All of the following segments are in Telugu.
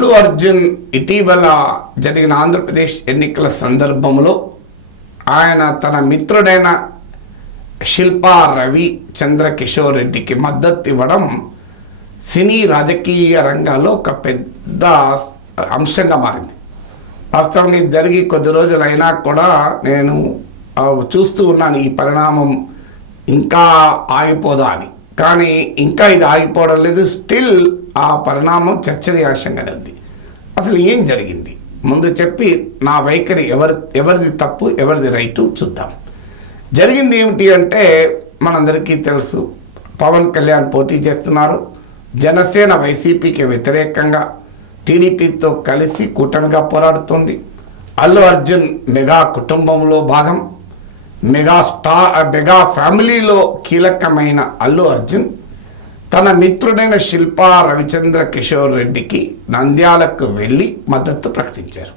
అల్లు అర్జున్ ఇటీవల జరిగిన ఆంధ్రప్రదేశ్ ఎన్నికల సందర్భంలో ఆయన తన మిత్రుడైన శిల్పా రవిచంద్ర కిషోర్ రెడ్డికి మద్దతు ఇవ్వడం సినీ రాజకీయ రంగాల్లో ఒక పెద్ద అంశంగా మారింది. వాస్తవంగా ఇది జరిగి కొద్ది రోజులైనా కూడా నేను చూస్తూ ఉన్నాను ఈ పరిణామం ఇంకా ఆగిపోదా అని. కానీ ఇంకా ఇది ఆగిపోవడం లేదు. స్టిల్ ఆ పరిణామం చర్చనీయాంశంగానే ఉంది. అసలు ఏం జరిగింది ముందు చెప్పి నా వైఖరి ఎవరిది తప్పు ఎవరిది రైటు చూద్దాం. జరిగింది ఏమిటి అంటే మనందరికీ తెలుసు, పవన్ కళ్యాణ్ పోటీ చేస్తున్నారు. జనసేన వైసీపీకి వ్యతిరేకంగా టీడీపీతో కలిసి కూటమిగా పోరాడుతుంది. అల్లు అర్జున్ మెగా కుటుంబంలో భాగం, మెగా ఫ్యామిలీలో కీలకమైన అల్లు అర్జున్ తన మిత్రుడైన శిల్పా రవిచంద్ర కిషోర్ రెడ్డికి నంద్యాలకు వెళ్ళి మద్దతు ప్రకటించారు.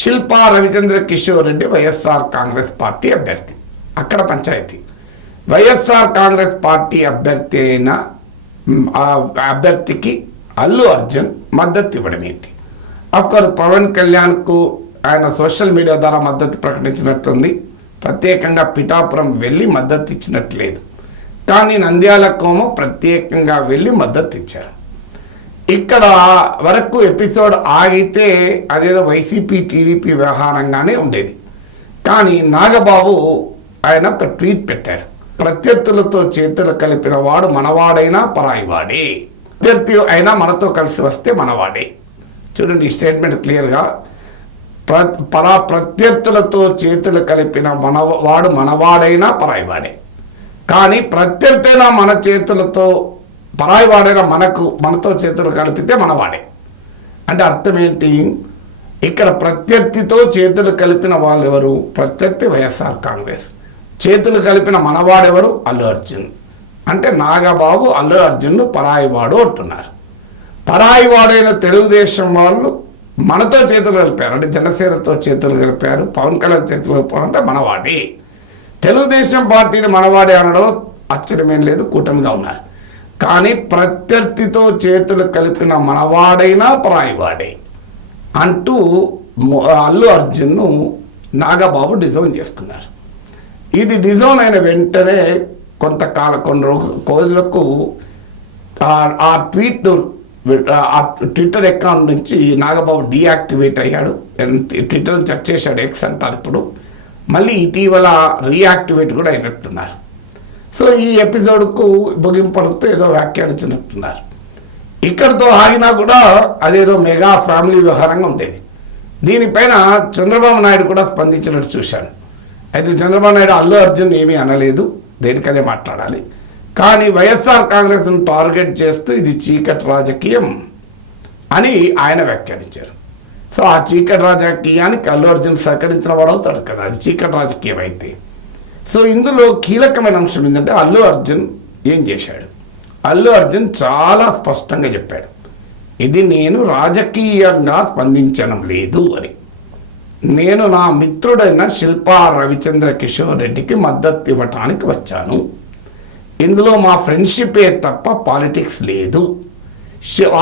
శిల్పా రవిచంద్ర కిషోర్ రెడ్డి వైఎస్ఆర్ కాంగ్రెస్ పార్టీ అభ్యర్థి. అక్కడ పంచాయతీ వైఎస్ఆర్ కాంగ్రెస్ పార్టీ అభ్యర్థి అయిన అభ్యర్థికి అల్లు అర్జున్ మద్దతు ఇవ్వడం ఏంటి? అఫ్కోర్స్ పవన్ కళ్యాణ్కు ఆయన సోషల్ మీడియా ద్వారా మద్దతు ప్రకటించినట్టుంది. ప్రత్యేకంగా పిఠాపురం వెళ్ళి మద్దతు ఇచ్చినట్లేదు. కానీ నంద్యాలకోమో ప్రత్యేకంగా వెళ్ళి మద్దతు ఇచ్చారు. ఇక్కడ వరకు ఎపిసోడ్ ఆగితే అదేదో వైసీపీ టీడీపీ వ్యవహారంగానే ఉండేది. కానీ నాగబాబు ఆయన ఒక ట్వీట్ పెట్టారు. ప్రత్యర్థులతో చేతులు కలిపిన వాడు మనవాడైనా పరాయివాడే, ప్రత్యర్థి అయినా మనతో కలిసి వస్తే మనవాడే. చూడండి ఈ స్టేట్మెంట్ క్లియర్గా. ప్రత్యర్థులతో చేతులు కలిపిన వాడు మనవాడైనా పరాయివాడే, కానీ ప్రత్యర్థైనా మన చేతులతో పరాయివాడైనా మనతో చేతులు కలిపితే మనవాడే. అంటే అర్థం ఏంటి? ఇక్కడ ప్రత్యర్థితో చేతులు కలిపిన వాళ్ళు ఎవరు? ప్రత్యర్థి వైఎస్ఆర్ కాంగ్రెస్. చేతులు కలిపిన మనవాడెవరు? అల్లు అర్జున్. అంటే నాగబాబు అల్లు అర్జున్ను పరాయివాడు అంటున్నారు. పరాయివాడైన తెలుగుదేశం వాళ్ళు మనతో చేతులు కలిపారు, అంటే జనసేనతో చేతులు కలిపారు, పవన్ కళ్యాణ్ చేతులు కలిపారు, అంటే మనవాడే. తెలుగుదేశం పార్టీని మనవాడే అనడం ఆశ్చర్యమేం లేదు, కూటమిగా ఉన్నారు. కానీ ప్రత్యర్థితో చేతులు కలిపిన మనవాడైనా పరాయివాడే అంటూ అల్లు అర్జున్ను నాగబాబు డిజైన్ చేసుకున్నారు. ఇది డిజైన్ అయిన వెంటనే కొన్ని రోజులకు ఆ ట్విట్టర్ అకౌంట్ నుంచి నాగబాబు డీయాక్టివేట్ అయ్యాడు. ట్విట్టర్ సెర్చ్ చేశాడు, ఎక్స్ అంటారు ఇప్పుడు. మళ్ళీ ఇటీవల రీయాక్టివేట్ కూడా అయినట్టున్నారు. సో ఈ ఎపిసోడ్కు ముగింపడుతూ ఏదో వ్యాఖ్యానించినట్టున్నారు. ఇక్కడితో ఆగినా కూడా అదేదో మెగా ఫ్యామిలీ వ్యవహారంగా ఉండేది. దీనిపైన చంద్రబాబు నాయుడు కూడా స్పందించినట్టు చూశాను. అయితే చంద్రబాబు నాయుడు అల్లు అర్జున్ ఏమీ అనలేదు, దేనికదే మాట్లాడాలి. కానీ వైఎస్ఆర్ కాంగ్రెస్ను టార్గెట్ చేస్తూ ఇది చీకటి రాజకీయం అని ఆయన వ్యాఖ్యానించారు. సో ఆ చీకటి రాజకీయానికి అల్లు అర్జున్ సహకరించిన వాడు అవుతాడు కదా, అది చీకటి రాజకీయం అయితే. సో ఇందులో కీలకమైన అంశం ఏంటంటే అల్లు అర్జున్ ఏం చేశాడు? అల్లు అర్జున్ చాలా స్పష్టంగా చెప్పాడు, ఇది నేను రాజకీయంగా స్పందించడం లేదు అని. నేను నా మిత్రుడైన శిల్పా రవిచంద్ర కిషోర్ రెడ్డికి మద్దతు ఇవ్వటానికి వచ్చాను. ఇందులో మా ఫ్రెండ్షిపే తప్ప పాలిటిక్స్ లేదు.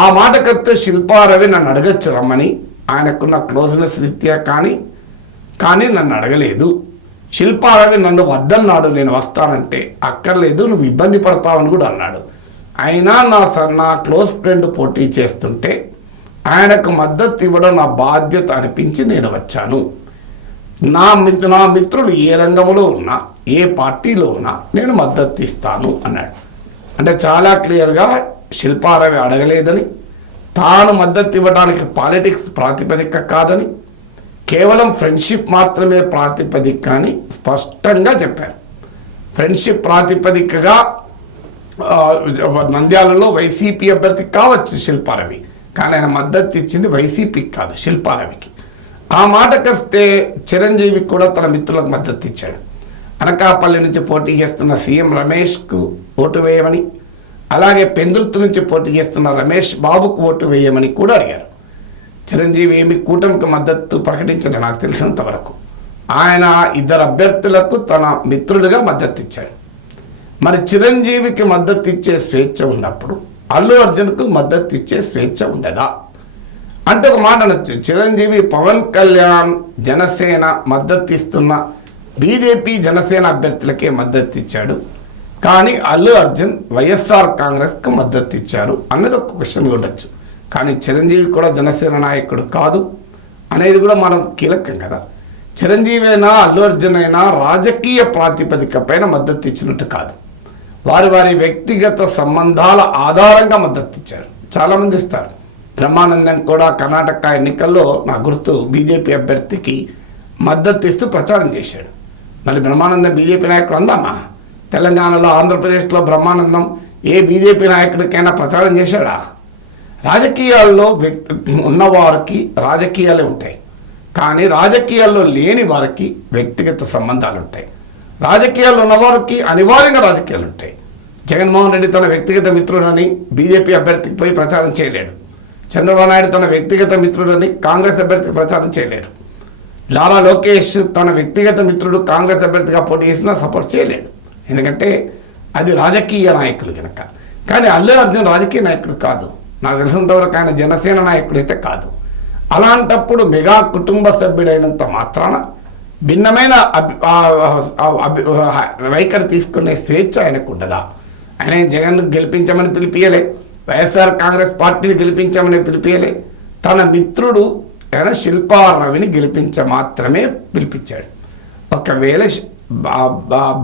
ఆ మాటకత్తే శిల్పా రవి నన్ను అడగచ్చు రమ్మని, ఆయనకున్న క్లోజ్నెస్ రీత్యా, కానీ నన్ను అడగలేదు. శిల్పా రవి నన్ను వద్దన్నాడు, నేను వస్తానంటే అక్కర్లేదు, నువ్వు ఇబ్బంది పడతావని కూడా అన్నాడు. అయినా నా క్లోజ్ ఫ్రెండ్ పోటీ చేస్తుంటే ఆయనకు మద్దతు ఇవ్వడం నా బాధ్యత అనిపించి నేను వచ్చాను. నా మిత్రులు ఏ రంగంలో ఉన్నా, ఏ పార్టీలో ఉన్నా నేను మద్దతు ఇస్తాను అన్నాడు. అంటే చాలా క్లియర్గా శిల్పా రవి అడగలేదని, తాను మద్దతు ఇవ్వడానికి పాలిటిక్స్ ప్రాతిపదిక కాదని, కేవలం ఫ్రెండ్షిప్ మాత్రమే ప్రాతిపదిక అని స్పష్టంగా చెప్పారు. ఫ్రెండ్షిప్ ప్రాతిపదికగా నంద్యాలలో వైసీపీ అభ్యర్థి కావచ్చు శిల్పా రవి, కానీ ఆయన మద్దతు ఇచ్చింది వైసీపీకి కాదు, శిల్పా రవికి. ఆ మాటకొస్తే చిరంజీవికి కూడా తన మిత్రులకు మద్దతు ఇచ్చాడు. అనకాపల్లి నుంచి పోటీ చేస్తున్న సీఎం రమేష్కు ఓటు వేయమని, అలాగే పెందుర్తి నుంచి పోటీ చేస్తున్న రమేష్ బాబుకు ఓటు వేయమని కూడా అడిగారు. చిరంజీవి ఏమి కూటమికి మద్దతు ప్రకటించడం నాకు తెలిసినంత వరకు. ఆయన ఇద్దరు అభ్యర్థులకు తన మిత్రులుగా మద్దతు ఇచ్చాడు. మరి చిరంజీవికి మద్దతు ఇచ్చే స్వేచ్ఛ ఉన్నప్పుడు అల్లు అర్జున్కు మద్దతు ఇచ్చే స్వేచ్ఛ ఉండదా? అంటే ఒక మాట అనొచ్చు, చిరంజీవి పవన్ కళ్యాణ్ జనసేన మద్దతు ఇస్తున్న బీజేపీ జనసేన అభ్యర్థులకే మద్దతు ఇచ్చాడు, కానీ అల్లు అర్జున్ వైఎస్ఆర్ కాంగ్రెస్కి మద్దతు ఇచ్చారు అన్నది ఒక క్వశ్చన్ ఉండొచ్చు. కానీ చిరంజీవి కూడా జనసేన నాయకుడు కాదు అనేది కూడా మనం కీలకం కదా. చిరంజీవి అయినా అల్లు అర్జున్ అయినా రాజకీయ ప్రాతిపదిక పైన మద్దతు ఇచ్చినట్టు కాదు, వారి వారి వ్యక్తిగత సంబంధాల ఆధారంగా మద్దతు ఇచ్చారు. చాలామంది ఇస్తారు. బ్రహ్మానందం కూడా కర్ణాటక ఎన్నికల్లో నా గుర్తు బీజేపీ అభ్యర్థికి మద్దతు ఇస్తూ ప్రచారం చేశాడు. మరి బ్రహ్మానందం బీజేపీ నాయకుడు అందామా? తెలంగాణలో ఆంధ్రప్రదేశ్లో బ్రహ్మానందం ఏ బీజేపీ నాయకుడికైనా ప్రచారం చేశాడా? రాజకీయాల్లో ఉన్నవారికి రాజకీయాలే ఉంటాయి, కానీ రాజకీయాల్లో లేని వారికి వ్యక్తిగత సంబంధాలు ఉంటాయి. రాజకీయాల్లో ఉన్నవారికి అనివార్యంగా రాజకీయాలు ఉంటాయి. జగన్మోహన్ రెడ్డి తన వ్యక్తిగత మిత్రుడని బీజేపీ అభ్యర్థికి పోయి ప్రచారం చేయలేడు. చంద్రబాబు నాయుడు తన వ్యక్తిగత మిత్రుడని కాంగ్రెస్ అభ్యర్థికి ప్రచారం చేయలేడు. నారా లోకేష్ తన వ్యక్తిగత మిత్రుడు కాంగ్రెస్ అభ్యర్థిగా పోటీ చేసినా సపోర్ట్ చేయలేడు, ఎందుకంటే అది రాజకీయ నాయకులు కనుక. కానీ అల్లు అర్జున్ రాజకీయ నాయకుడు కాదు, నాకు తెలిసినంతవరకు ఆయన జనసేన నాయకుడైతే కాదు. అలాంటప్పుడు మెగా కుటుంబ సభ్యుడైనంత మాత్రాన భిన్నమైన వైఖరి తీసుకునే స్వేచ్ఛ ఆయనకు ఉండదా? ఆయన జగన్ గెలిపించమని పిలిపియలే, వైఎస్ఆర్ కాంగ్రెస్ పార్టీని గెలిపించమని పిలిపియలే, తన మిత్రుడు ఆయన శిల్పారవిని మాత్రమే పిలిపించాడు. ఒకవేళ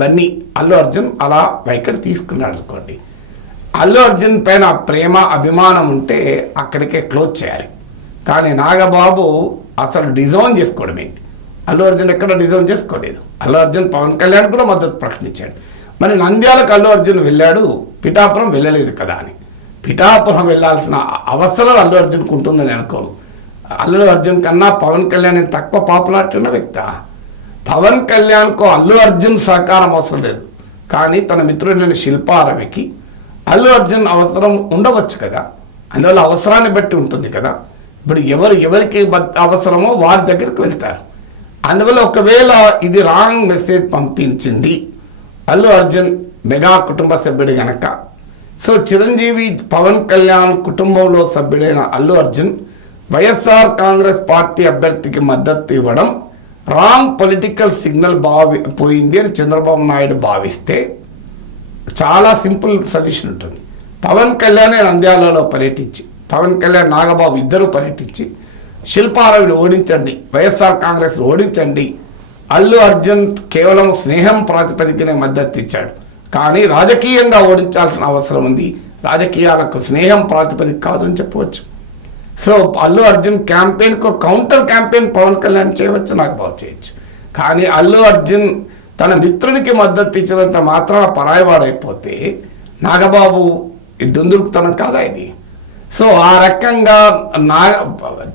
బన్నీ అల్లు అర్జున్ అలా వైఖరి తీసుకున్నాడు అనుకోండి, అల్లు అర్జున్ పైన ప్రేమ అభిమానం ఉంటే అక్కడికే క్లోజ్ చేయాలి. కానీ నాగబాబు అసలు డిజైన్ చేసుకోవడం ఏంటి? అల్లు అర్జున్ ఎక్కడ డిజైన్ చేసుకోలేదు. అల్లు అర్జున్ పవన్ కళ్యాణ్ కూడా మద్దతు ప్రకటించాడు. మరి నంద్యాలకు అల్లు అర్జున్ వెళ్ళాడు, పిఠాపురం వెళ్ళలేదు కదా అని. పిఠాపురం వెళ్ళాల్సిన అవసరం అల్లు అర్జున్కు ఉంటుందని అనుకోను. అల్లు అర్జున్ కన్నా పవన్ కళ్యాణ్ తక్కువ పాపులారిటీ ఉన్న వ్యక్తి. పవన్ కళ్యాణ్కు అల్లు అర్జున్ సహకారం అవసరం లేదు, కానీ తన మిత్రుడైన శిల్పారవికి అల్లు అర్జున్ అవసరం ఉండవచ్చు కదా. అందువల్ల అవసరాన్ని బట్టి ఉంటుంది కదా. ఇప్పుడు ఎవరికి అవసరమో వారి దగ్గరికి వెళ్తారు. అందువల్ల ఒకవేళ ఇది రాంగ్ మెసేజ్ పంపించింది అల్లు అర్జున్ మెగా కుటుంబ సభ్యుడు గనక, సో చిరంజీవి పవన్ కళ్యాణ్ కుటుంబంలో సభ్యుడైన అల్లు అర్జున్ వైఎస్ఆర్ కాంగ్రెస్ పార్టీ అభ్యర్థికి మద్దతు ఇవ్వడం రాంగ్ పొలిటికల్ సిగ్నల్ పోయింది అని చంద్రబాబు నాయుడు భావిస్తే చాలా సింపుల్ సొల్యూషన్ ఉంటుంది. పవన్ కళ్యాణ్ నంద్యాలలో పర్యటించి, పవన్ కళ్యాణ్ నాగబాబు ఇద్దరు పర్యటించి శిల్పారవిని ఓడించండి, వైఎస్ఆర్ కాంగ్రెస్ ఓడించండి. అల్లు అర్జున్ కేవలం స్నేహం ప్రాతిపదికనే మద్దతు ఇచ్చాడు, కానీ రాజకీయంగా ఓడించాల్సిన అవసరం ఉంది. రాజకీయాలకు స్నేహం ప్రాతిపదిక కాదు అని చెప్పవచ్చు. సో అల్లు అర్జున్ క్యాంపెయిన్కు కౌంటర్ క్యాంపెయిన్ పవన్ కళ్యాణ్ చేయవచ్చు, నాగబాబు చేయొచ్చు. కానీ అల్లు అర్జున్ తన మిత్రుడికి మద్దతు ఇచ్చినంత మాత్రాన పరాయవాడైపోతే నాగబాబు దుందుడుకుతనం కాదా ఇది? సో ఆ రకంగా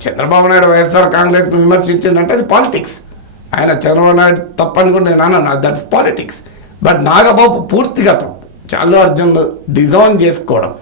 చంద్రబాబు నాయుడు వైఎస్ఆర్ కాంగ్రెస్ను విమర్శించిందంటే అది పాలిటిక్స్. ఆయన చంద్రబాబు నాయుడు తప్పనుకుంటే దట్స్ పాలిటిక్స్. బట్ నాగబాబు పూర్తిగా తప్పు. అల్లు అర్జున్ డిజైన్ చేసుకోవడం